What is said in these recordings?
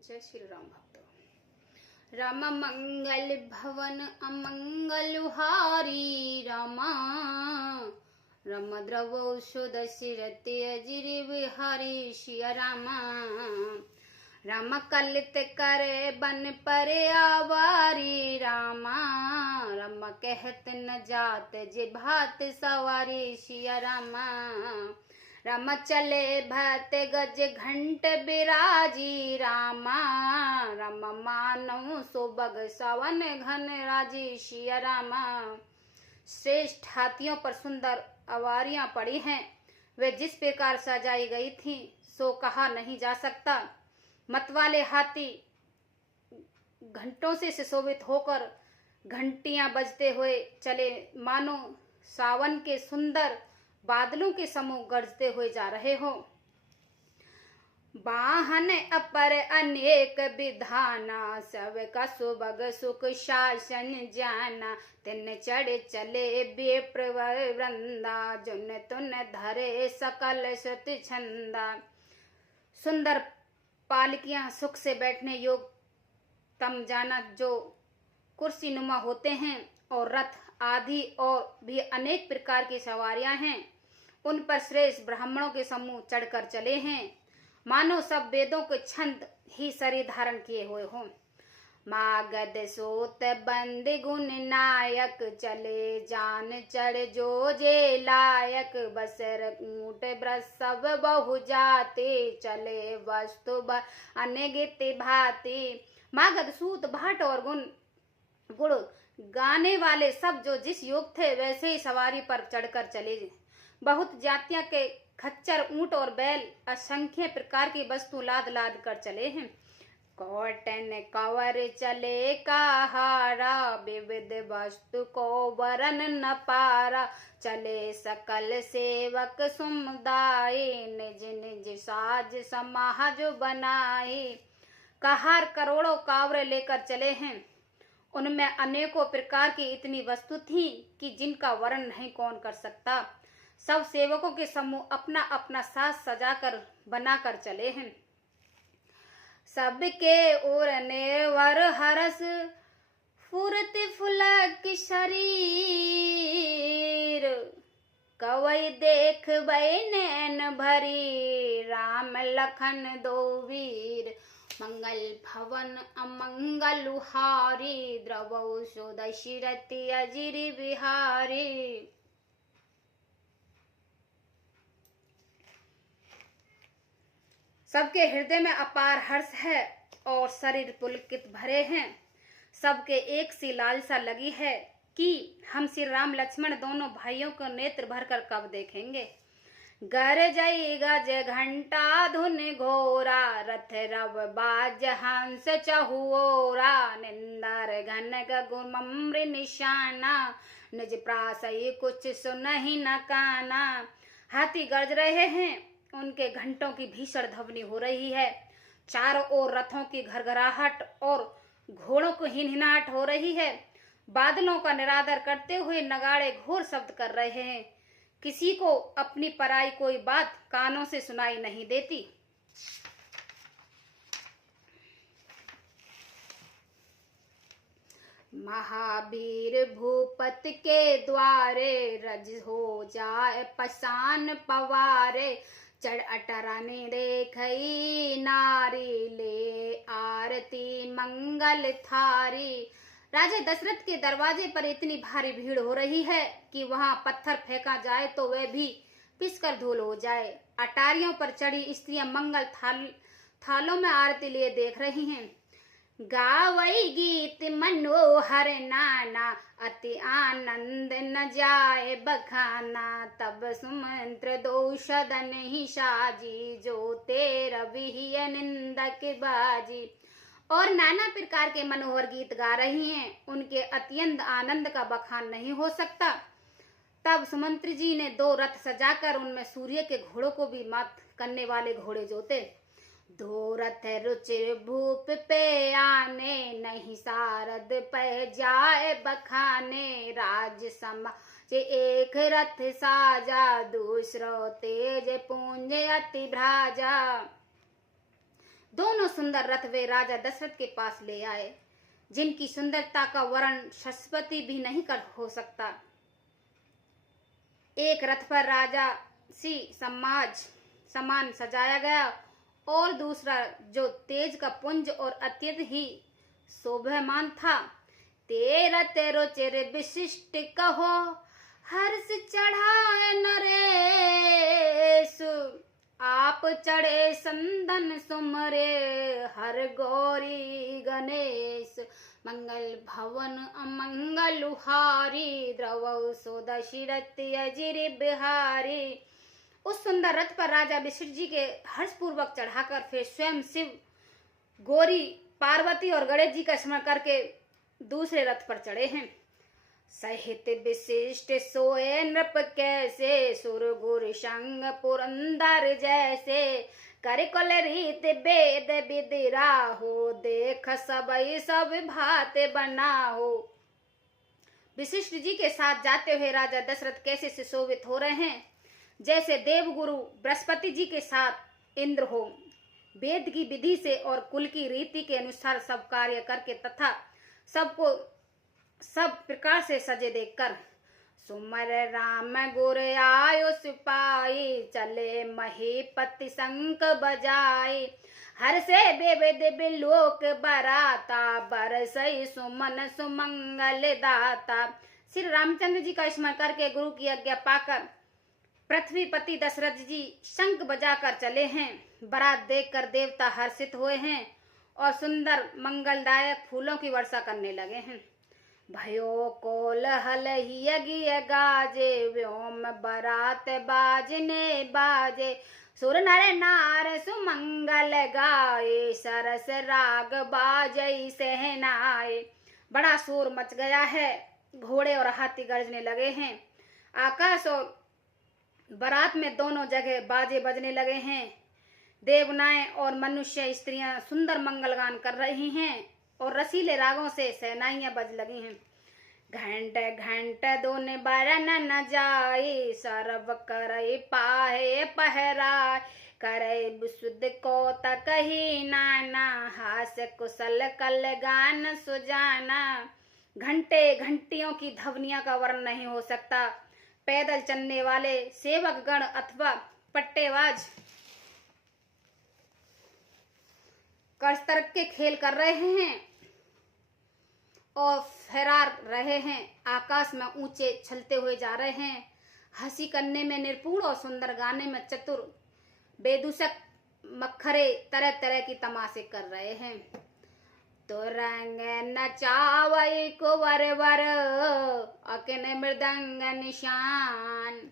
जय श्री राम भक्तों। राम मंगल भवन अमंगल हारी रामा, राम द्रवौषध सिरते अजिर बिहारी शिया रामा। राम कलित करे बन परे आवारी रामा, राम कहत न जात जे भात सवारी शिया रामा। राम चले भत गज घंट बिराजी रामा, राम मानव सुबग सवन घन राजी शिया रामा। श्रेष्ठ हाथियों पर सुंदर अवारियां पड़ी हैं, वे जिस प्रकार सजाई गई थी सो कहा नहीं जा सकता। मतवाले हाथी घंटों से सुशोभित होकर घंटियां बजते हुए चले, मानो सावन के सुंदर बादलों के समूह गरजते हुए जा रहे हो। वाहन अपर अनेक विधाना, सब का सुबग सुख शासन जाना। तिन चढ़ चले विप्रवर वृंदा, जुन तुन धरे सकल सुत छंदा। सुंदर पालकियां सुख से बैठने योग तम जाना, जो कुर्सी नुमा होते हैं, और रथ आदि और भी अनेक प्रकार की सवारियां हैं, उन पर श्रेष्ठ ब्राह्मणों के समूह चढ़कर चले हैं, मानो सब वेदों के छंद ही शरीर धारण किए हुए हों। मागध सोत बंद गुण नायक, चले जान चढ़ जो जे लायक। बसर ऊंट ब्रज सब बहु जाते, चले वस्तु अनगित भांति। मागध सूत भाट और गुण गाने वाले सब जो जिस योग थे वैसे ही सवारी पर चढ़कर चले। बहुत जातियां के खच्चर ऊंट और बैल असंख्य प्रकार की वस्तु लाद लाद कर चले हैं। कॉटन कवर चले कहारा, विविध वस्तु को वरन न पारा। चले सकल सेवक समुदाय, निज निज साज समाज बनाए। कहार करोड़ों कावरे लेकर चले हैं, उनमें अनेकों प्रकार की इतनी वस्तु थी कि जिनका वर्णन नहीं कौन कर सकता। सब सेवकों के समूह अपना अपना साज सजाकर बनाकर चले हैं। सबके ओर नेवर हरस, फुरत फुलक शरीर। कवई देख वै नैन भरी, राम लखन दो वीर। मंगल भवन अमंगल हारी, द्रवौषध सिरति अजिर बिहारी। सबके हृदय में अपार हर्ष है और शरीर पुलकित भरे हैं। सबके एक सी लालसा लगी है कि हम श्री राम लक्ष्मण दोनों भाइयों को नेत्र भरकर कब देखेंगे। गरजई गज घंटा धुन घोरा, रथ रव बाज हंस चहुओरा। निंदर घन गुमम्र निशाना, निज प्रासई कुछ सुनहि न काना। हाथी गरज रहे हैं, उनके घंटों की भीषण ध्वनि हो रही है। चारों ओर रथों की घरघराहट और घोड़ों को हिनहिनाहट हो रही है। बादलों का निरादर करते हुए नगाड़े घोर शब्द कर रहे हैं। किसी को अपनी पराई कोई बात कानों से सुनाई नहीं देती। महावीर भूपत के द्वारे, रज हो जाए पसान पवारे। चढ़ अटरने देखई नारी, ले आरती मंगल थारी। राजा दशरथ के दरवाजे पर इतनी भारी भीड़ हो रही है कि वहां पत्थर फेंका जाए तो वह भी पिसकर धूल हो जाए। अटारियों पर चढ़ी स्त्रियां मंगल थालों में आरती लिए देख रही हैं। गावई गीत मनोहर नाना, अति आनंद न जाए बखाना। तब सुमंत्र दो सदन ही साजी, जो तेरा विहिय निंदक बाजी। और नाना प्रकार के मनोहर गीत गा रही हैं, उनके अत्यंत आनंद का बखान नहीं हो सकता। तब सुमंत्री जी ने दो रथ सजाकर उनमें सूर्य के घोड़ों को भी मात करने वाले घोड़े जोते। दो रथ रुचिर भूप पे आने, नहीं सारद पे जाए बखाने। राज समाज एक रथ साजा, दूसरो तेज पुंज अति भ्राजा। दोनों सुंदर रथ वे राजा दशरथ के पास ले आए, जिनकी सुंदरता का वर्णन सरस्वती भी नहीं कर हो सकता। एक रथ पर राजा सी समाज समान सजाया गया और दूसरा जो तेज का पुंज और अत्यंत ही शोभामान था। तेरा तेरो चेरे विशिष्ट कहो, हर्ष चढ़ाए नरेश, आप चढ़े संदन सुमरे हर गौरी गणेश, मंगल भवन अमंगल हारी, द्रव सो दशरथ अजिर बिहारी। उस सुंदर रथ पर राजा वशिष्ठ जी के हर्षपूर्वक चढ़ाकर फिर स्वयं शिव, गौरी, पार्वती और गणेश जी का स्मरण करके दूसरे रथ पर चढ़े हैं। सहित विशिष्ट सोए नृप कैसे, सुर गुर संग पुरंदर जैसे, कर कुल रीत वेद विधि राहो, देख सबई सब भात बनाहो। वशिष्ठ जी के साथ जाते हुए राजा दशरथ कैसे सुशोभित हो रहे हैं, जैसे देवगुरु बृहस्पति जी के साथ इंद्र हो। वेद की विधि से और कुल की रीति के अनुसार सब कार्य करके तथा सबको सब प्रकार से सजे देखकर, सुमर राम गुर आयो सिपाही, चले महीपति शंख बजाई, हर से देव लोक बराता, बरसई सुमन सुमंगल दाता। श्री रामचंद्र जी का स्मरण करके गुरु की आज्ञा पाकर पृथ्वीपति दशरथ जी शंख बजाकर चले हैं। बारात देखकर देवता हर्षित हुए हैं और सुंदर मंगलदायक फूलों की वर्षा करने लगे हैं। भयो कोलहल हियगिय गाजे, व्योम बरात बाजने बाजे, सुर नर नार सुमंगल गाए, सरस राग बाजई सहनाए। बड़ा शोर मच गया है, घोड़े और हाथी गरजने लगे हैं। आकाश और बारात में दोनों जगह बाजे बजने लगे हैं। देवनाएं और मनुष्य स्त्रियां सुंदर मंगल गान कर रही हैं और रसीले रागों से सहनाइयां बज लगी हैं। घंट घंट दोने बरन न जाए, सर्व करई पाहे पहराय, करई विशुद्ध को तकही नाना, हास कुशल कल गान सुजाना। घंटे घंटियों की ध्वनियों का वर्णन नहीं हो सकता। पैदल चलने वाले सेवक गण अथवा पट्टेबाज करतर्क के खेल कर रहे हैं और फहरार रहे हैं। आकाश में ऊंचे छलते हुए जा रहे हैं। हंसी करने में निपुण और सुंदर गाने में चतुर बेदूषक मक्खरे तरह तरह की तमाशे कर रहे हैं। तो रंग नचावई कुंवर वर, अकिन मृदंग निशान,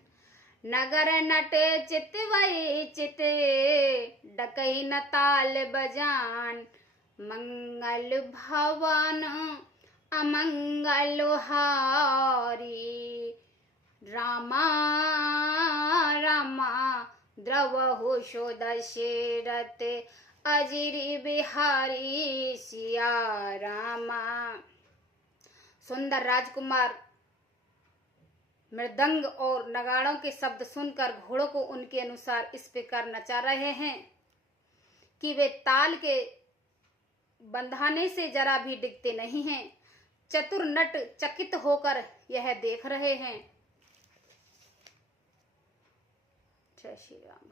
नगर नटे चित वही चित, डकई न ताल बजान, मंगल भवन अमंगल हारी, रामा रामा द्रवहु सो दशरथ अजिरि बिहारी, सिया रामा। सुंदर राजकुमार मृदंग और नगाड़ों के शब्द सुनकर घोड़ों को उनके अनुसार इस प्रकार नचा रहे हैं कि वे ताल के बंधाने से जरा भी डिगते नहीं हैं। चतुर नट चकित होकर यह देख रहे हैं। जय श्री राम।